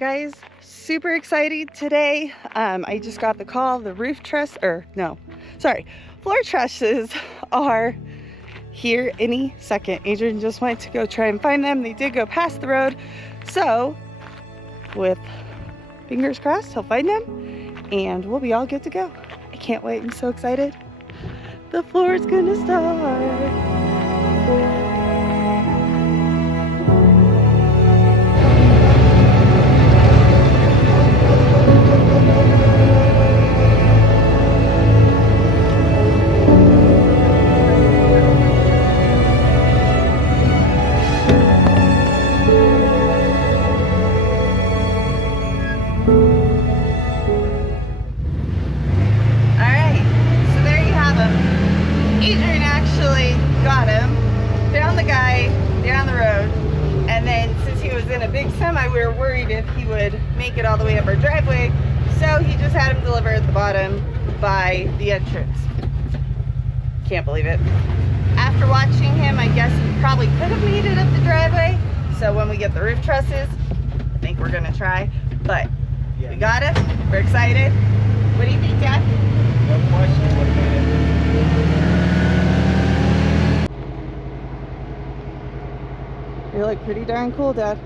right, guys, super excited today. I just got the call. The floor trusses are here any second. Adrian just went to go try and find them. They did go past the road, so with fingers crossed he'll find them and we'll be all good to go. I can't wait. I'm so excited. The floor is gonna start. Adrian actually got him, found the guy down the road, and then since he was in a big semi, we were worried if he would make it all the way up our driveway, so he just had him delivered at the bottom by the entrance. Can't believe it. After watching him, I guess he probably could have made it up the driveway, so when we get the roof trusses, I think we're gonna try, but yeah, we got him. We're excited. What do you think, Dad? No question, what made it. You look pretty darn cool, Dad.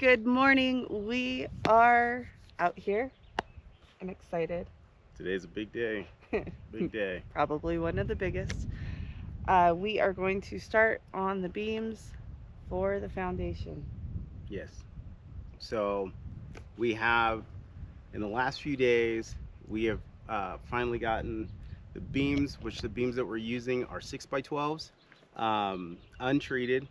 Good morning. We are out here. I'm excited. Today's a big day. Big day. Probably one of the biggest. We are going to start on the beams for the foundation. Yes. So we have, in the last few days, we have finally gotten the beams, which the beams that we're using are 6x12s, untreated.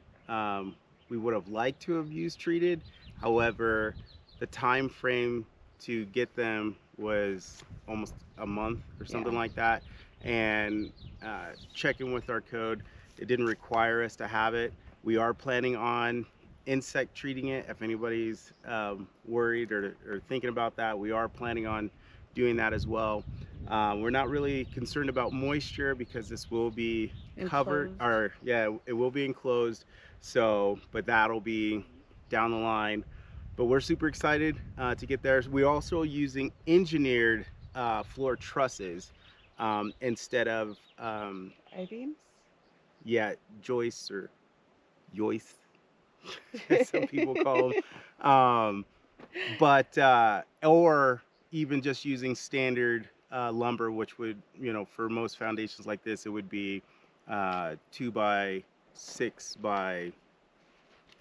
We would have liked to have used treated. However, the time frame to get them was almost a month or something like that. And checking with our code, it didn't require us to have it. We are planning on insect treating it. If anybody's worried or thinking about that, we are planning on doing that as well. We're not really concerned about moisture because this will be covered, or it will be enclosed. So, but that'll be down the line. But we're super excited to get there. We're also using engineered floor trusses instead of I-beams? Yeah, joists or yoists, as some people call them. Or even just using standard lumber, which would, for most foundations like this, it would be 2x6 by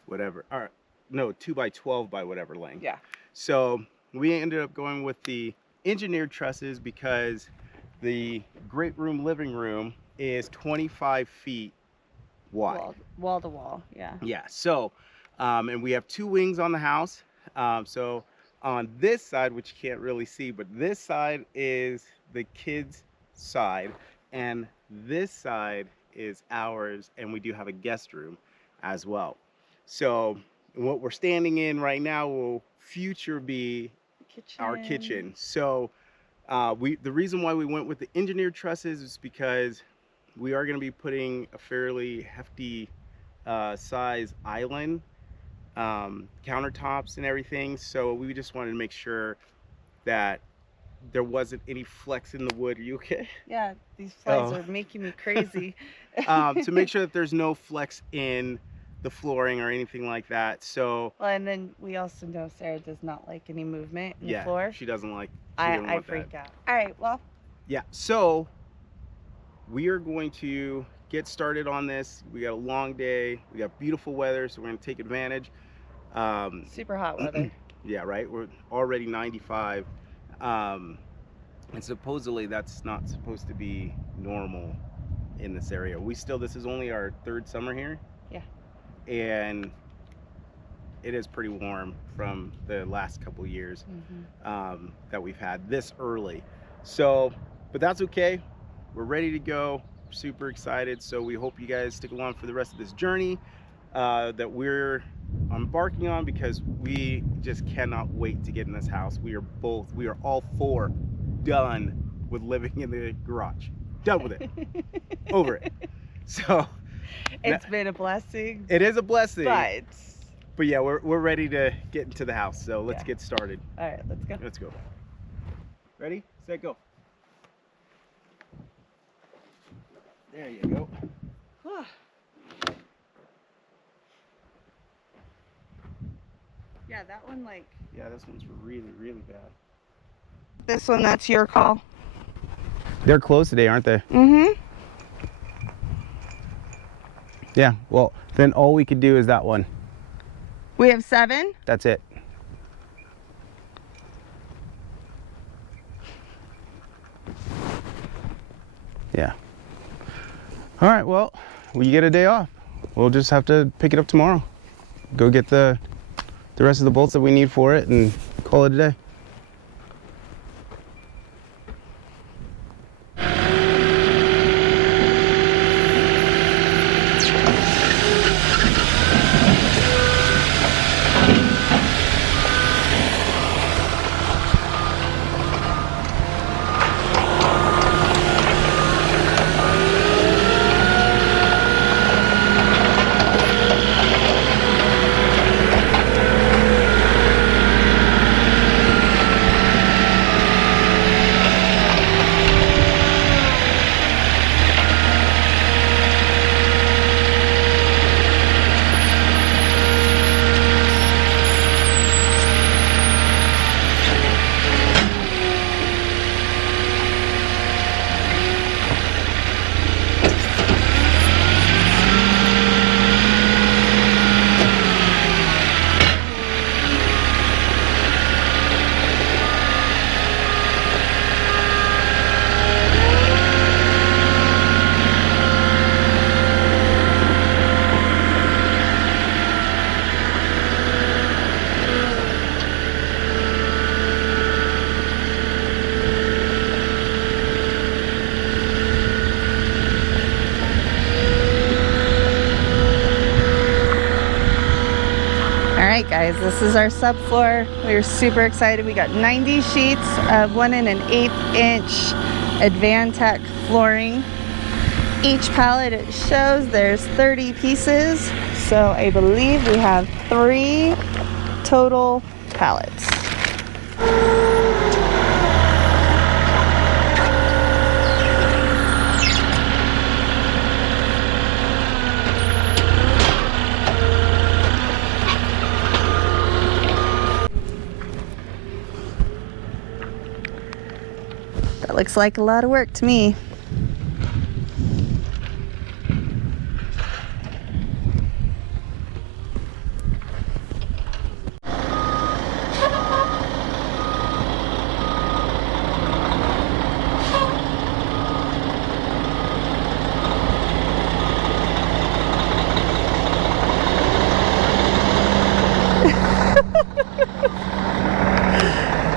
whatever, or no, 2x12 by whatever length. Yeah. So we ended up going with the engineered trusses because the great room living room is 25 feet wide. Wall to wall, yeah. Yeah, so, and we have 2 wings on the house. So on this side, which you can't really see, but this side is the kids' side, and this side is ours, and we do have a guest room as well. So what we're standing in right now will future be our kitchen. So the reason why we went with the engineered trusses is because we are going to be putting a fairly hefty size island, countertops and everything. So we just wanted to make sure that there wasn't any flex in the wood. Are you okay? Yeah, these flies are making me crazy. To make sure that there's no flex in the flooring or anything like that. So well, and then we also know Sarah does not like any movement in the floor. She doesn't like. I freak out. All right, well. Yeah, so we are going to get started on this. We got a long day. We got beautiful weather, so we're going to take advantage. Super hot weather. Yeah, right. We're already 95, and supposedly that's not supposed to be normal in this area. This is only our 3rd summer here. Yeah. And it is pretty warm from the last couple years that we've had this early. So, but that's okay. We're ready to go. We're super excited. So we hope you guys stick along for the rest of this journey that we're embarking on, because we just cannot wait to get in this house. We are all 4 done with living in the garage. Done with it. Over it. So it's been a blessing. It is a blessing. But yeah, we're ready to get into the house. So let's get started. All right, let's go. Let's go. Ready, set, go. There you go. Yeah, that one Yeah, this one's really, really bad. This one, that's your call. They're closed today, aren't they? Mm-hmm. Yeah, well, then all we could do is that one. We have 7? That's it. Yeah. All right, well, we get a day off. We'll just have to pick it up tomorrow. Go get the rest of the bolts that we need for it and call it a day. guys, this is our subfloor. We're super excited. We got 90 sheets of 1 1/8 inch Advantech flooring. Each pallet, it shows there's 30 pieces. So I believe we have 3 total pallets. That looks like a lot of work to me.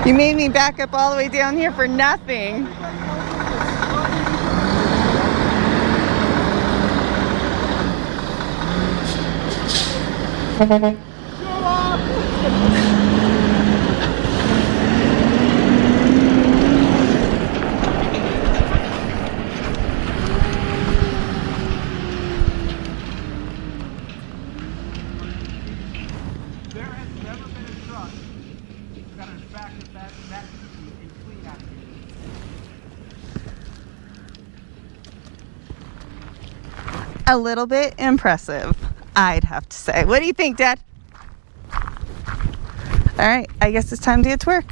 You made me back up all the way down here for nothing. There has never been a truck that is back to that easy and clean out here. A little bit impressive, I'd have to say. What do you think, Dad? All right, I guess it's time to get to work.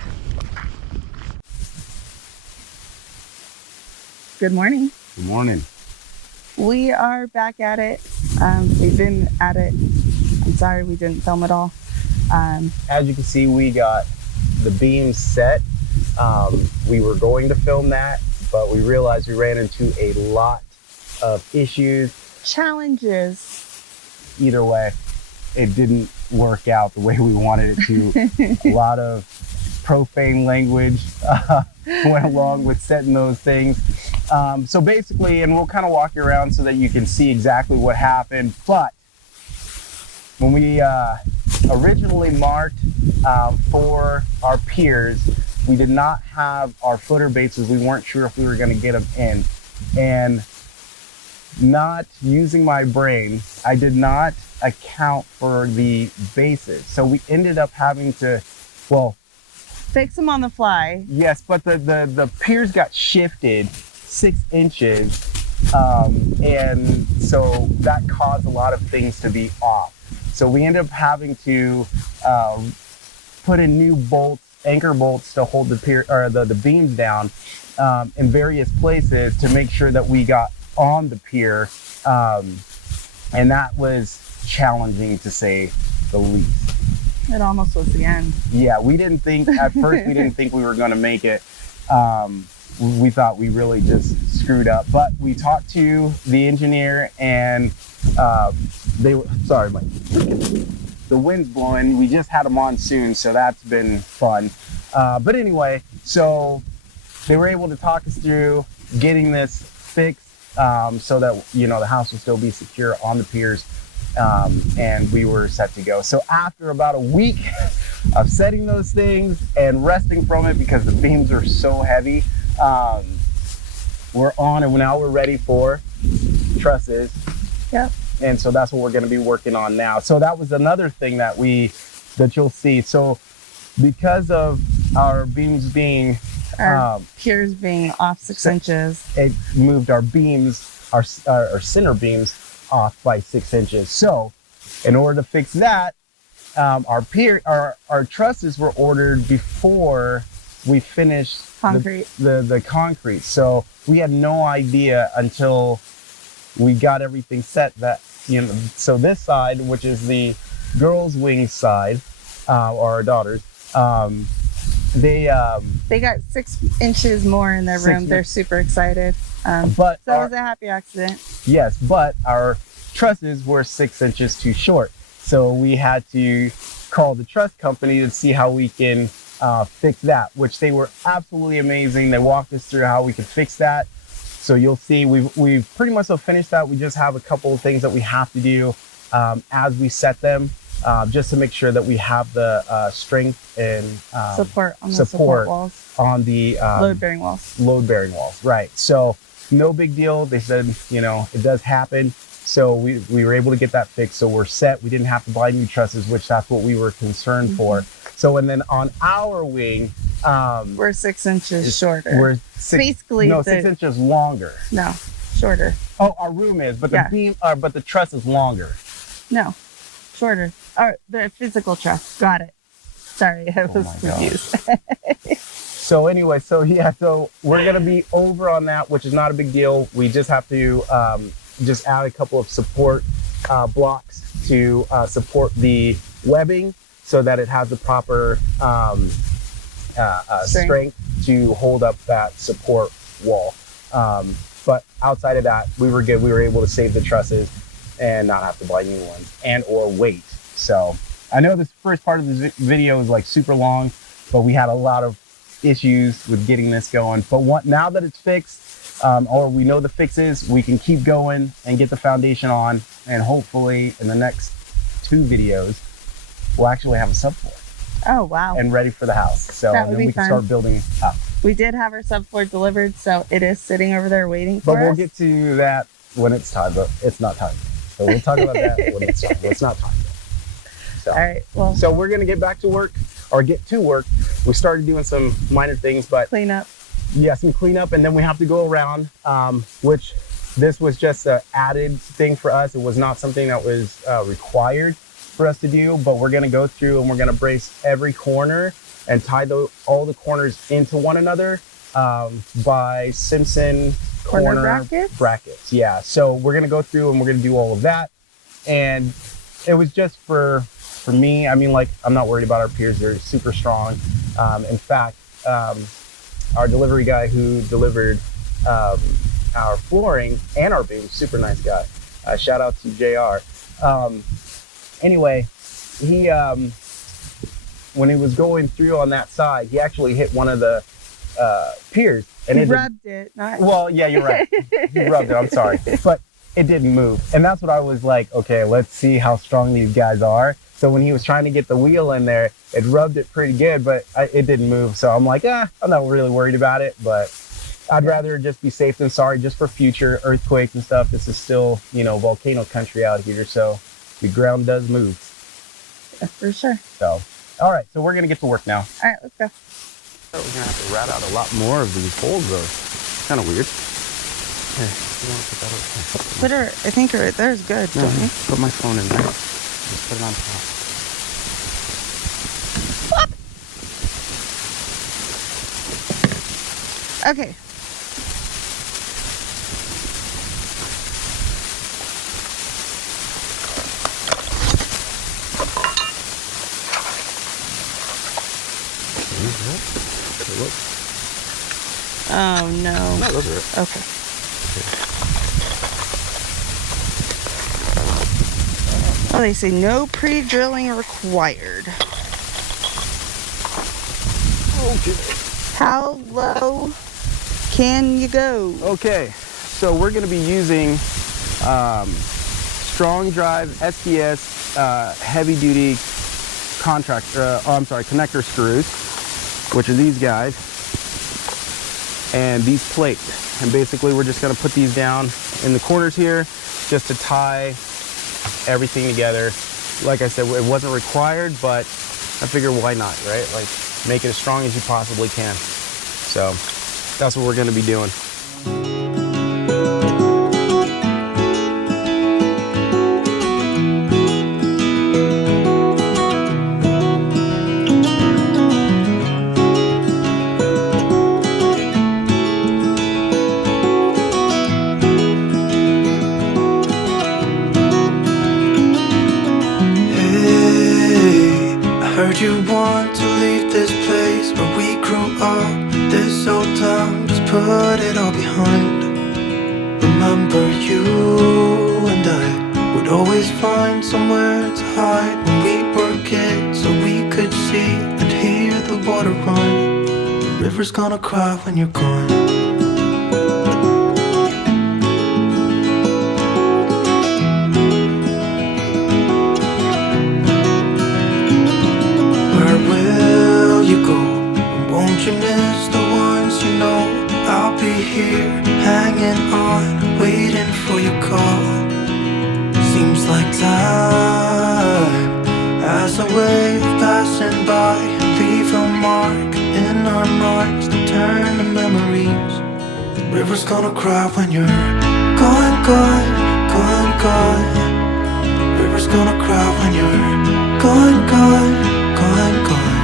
Good morning. Good morning. We are back at it. We've been at it. I'm sorry we didn't film it all. As you can see, we got the beams set. We were going to film that, but we realized we ran into a lot of issues. Challenges. Either way, it didn't work out the way we wanted it to. A lot of profane language went along with setting those things. So basically, and we'll kind of walk you around so that you can see exactly what happened. But when we originally marked for our piers, we did not have our footer bases. We weren't sure if we were going to get them in. And not using my brain, I did not account for the bases. So we ended up having to, well, Fix them on the fly. yes, but the piers got shifted 6 inches. And so that caused a lot of things to be off. So we ended up having to put in new bolts, anchor bolts to hold the pier or the beams down in various places to make sure that we got on the pier, and that was challenging to say the least. It almost was the end. Yeah, we didn't think at first we didn't think we were going to make it. We thought we really just screwed up, but we talked to the engineer and they were sorry, Mike. The wind's blowing. We just had a monsoon, so that's been fun. But anyway, so they were able to talk us through getting this fixed so that, you know, the house will still be secure on the piers, and we were set to go. So after about a week of setting those things and resting from it because the beams are so heavy, we're on and now we're ready for trusses. Yep. And so that's what we're going to be working on now. So that was another thing that you'll see. So because of our beams being Our piers being off 6 inches. it moved our beams, our center beams off by 6 inches. So in order to fix that, our trusses were ordered before we finished Concrete. the concrete. So we had no idea until we got everything set that, you know, so this side, which is the girls' wing side, or our daughters, they got 6 inches more in their room. They're super excited. but So it was a happy accident. yes, but our trusses were 6 inches too short. So we had to call the truss company to see how we can fix that, which they were absolutely amazing. They walked us through how we could fix that. So you'll see we've pretty much finished that. We just have a couple of things that we have to do as we set them. just to make sure that we have the strength and support on the support walls, on the load-bearing walls. Load-bearing walls, right? So no big deal. They said, you know, it does happen. So we were able to get that fixed. So we're set. We didn't have to buy new trusses, which that's what we were concerned for. So, and then on our wing, we're 6 inches shorter. We're basically 6 inches longer. No, shorter. Oh, our room is, but the beam, but the truss is longer. No, shorter. The physical truss. Got it. Sorry, I was confused. So anyway, so we're gonna be over on that, which is not a big deal. We just have to just add a couple of support blocks to support the webbing so that it has the proper strength to hold up that support wall. But outside of that, we were good. We were able to save the trusses and not have to buy new ones and or wait. So I know this first part of this video is like super long, but we had a lot of issues with getting this going. But now that it's fixed, or we know the fixes, we can keep going and get the foundation on, and hopefully in the next 2 videos we'll actually have a subfloor. Oh wow. And ready for the house. So then we can start building up. We did have our subfloor delivered, so it is sitting over there waiting for us. But we'll get to that when it's time, but it's not time. So we'll talk about that when it's time. It's not time yet. So, all right, well. So we're gonna get back to work, or get to work. We started doing some minor things, but clean up. Yeah, some cleanup, and then we have to go around, which this was just an added thing for us. It was not something that was required for us to do, but we're gonna go through and we're gonna brace every corner and tie all the corners into one another by Simpson corner brackets. Yeah, so we're gonna go through and we're gonna do all of that. And it was just for me. I mean, like, I'm not worried about our piers. They're super strong. In fact, our delivery guy who delivered our flooring and our beams, super nice guy. Shout out to JR. Anyway, he when he was going through on that side, he actually hit one of the piers, and he rubbed it. Well, yeah, you're right. He rubbed it. I'm sorry, but it didn't move, and that's what I was like. Okay, let's see how strong these guys are. So when he was trying to get the wheel in there, it rubbed it pretty good, but it didn't move. So I'm like, I'm not really worried about it, but I'd rather just be safe than sorry, just for future earthquakes and stuff. This is still, you know, volcano country out here, so the ground does move. Yeah, for sure. So, all right, so we're gonna get to work now. All right, let's go. So we're gonna have to rat out a lot more of these holes, though. It's kind of weird. Here, you want to put that over? Put her, I think right there is good, don't you? Put my phone in there. Just put it on top. Okay. Oh no. No, those are it. Okay. Oh, they say no pre-drilling required. Okay. How low can you go? Okay, so we're going to be using strong drive SDS heavy duty connector screws, which are these guys, and these plates. And basically we're just going to put these down in the corners here just to tie everything together. Like I said, it wasn't required, but I figure why not, right? Like, make it as strong as you possibly can. So that's what we're going to be doing. You want to leave this place where we grew up, this old town, just put it all behind. Remember you and I would always find somewhere to hide when we were kids, so we could see and hear the water run. The river's gonna cry when you're gone. here, hanging on, waiting for your call. Seems like time as a wave passing by, leave a mark in our marks to turn to memories. The river's gonna cry when you're gone, gone, gone, gone. The river's gonna cry when you're gone, gone, gone, gone.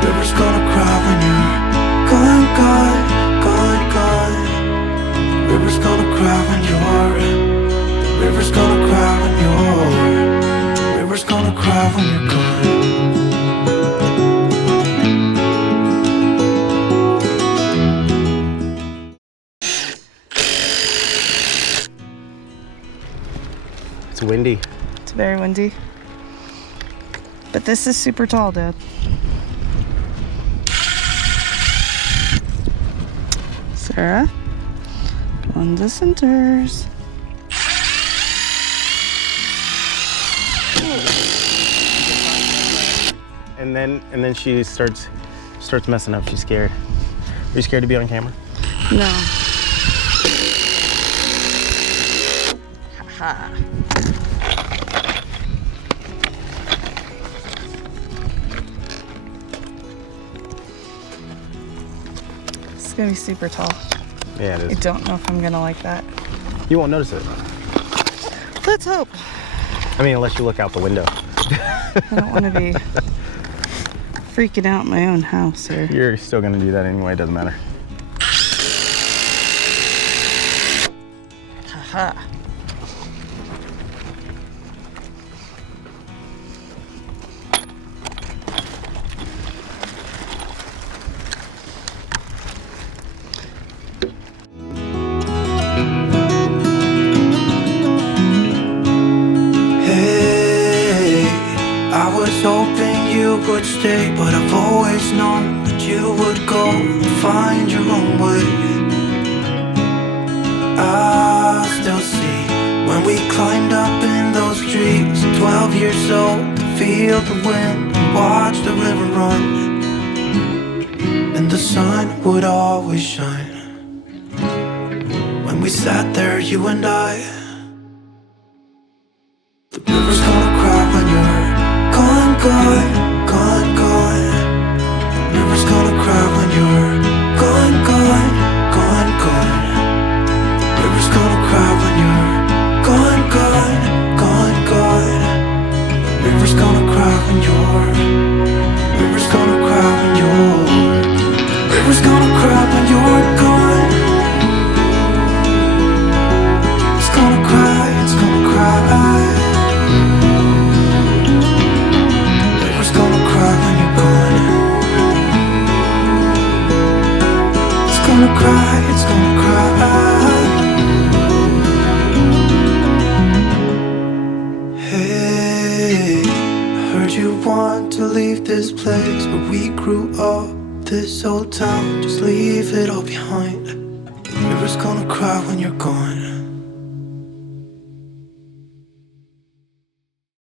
The river's gonna cry when you're gone, gone, gone, gone. The river's gonna cry when you're. The river's gonna cry when you're. The river's gonna cry when you're gone. It's windy. It's very windy. But this is super tall, Dad. Sarah, on the centers. And then she starts messing up. She's scared. Are you scared to be on camera? No. Haha. It's gonna be super tall. Yeah, it I is. don't know if I'm gonna like that. You won't notice it. Let's hope. I mean, unless you look out the window. I don't want to be freaking out in my own house here. You're still gonna do that anyway. It doesn't matter. Haha. I was hoping you would stay, but I've always known that you would go and find your own way. I still see when we climbed up in those trees, 12 years old, to feel the wind and watch the river run. And the sun would always shine when we sat there, you and I. The river's gonna cry when you're gone, gone, gone, gone. The river's gonna cry when you're gone, gone, gone, gone. The river's gonna cry when you're gone, gone, gone, gone. The river's gonna cry when you're. The river's gonna cry when you're. The river's gonna cry when you're gone. It's gonna cry, it's gonna cry. River's gonna cry when you're gone. It's gonna cry, it's gonna cry. Hey, I heard you want to leave this place where we grew up. This old town, just leave it all behind. River's gonna cry when you're gone.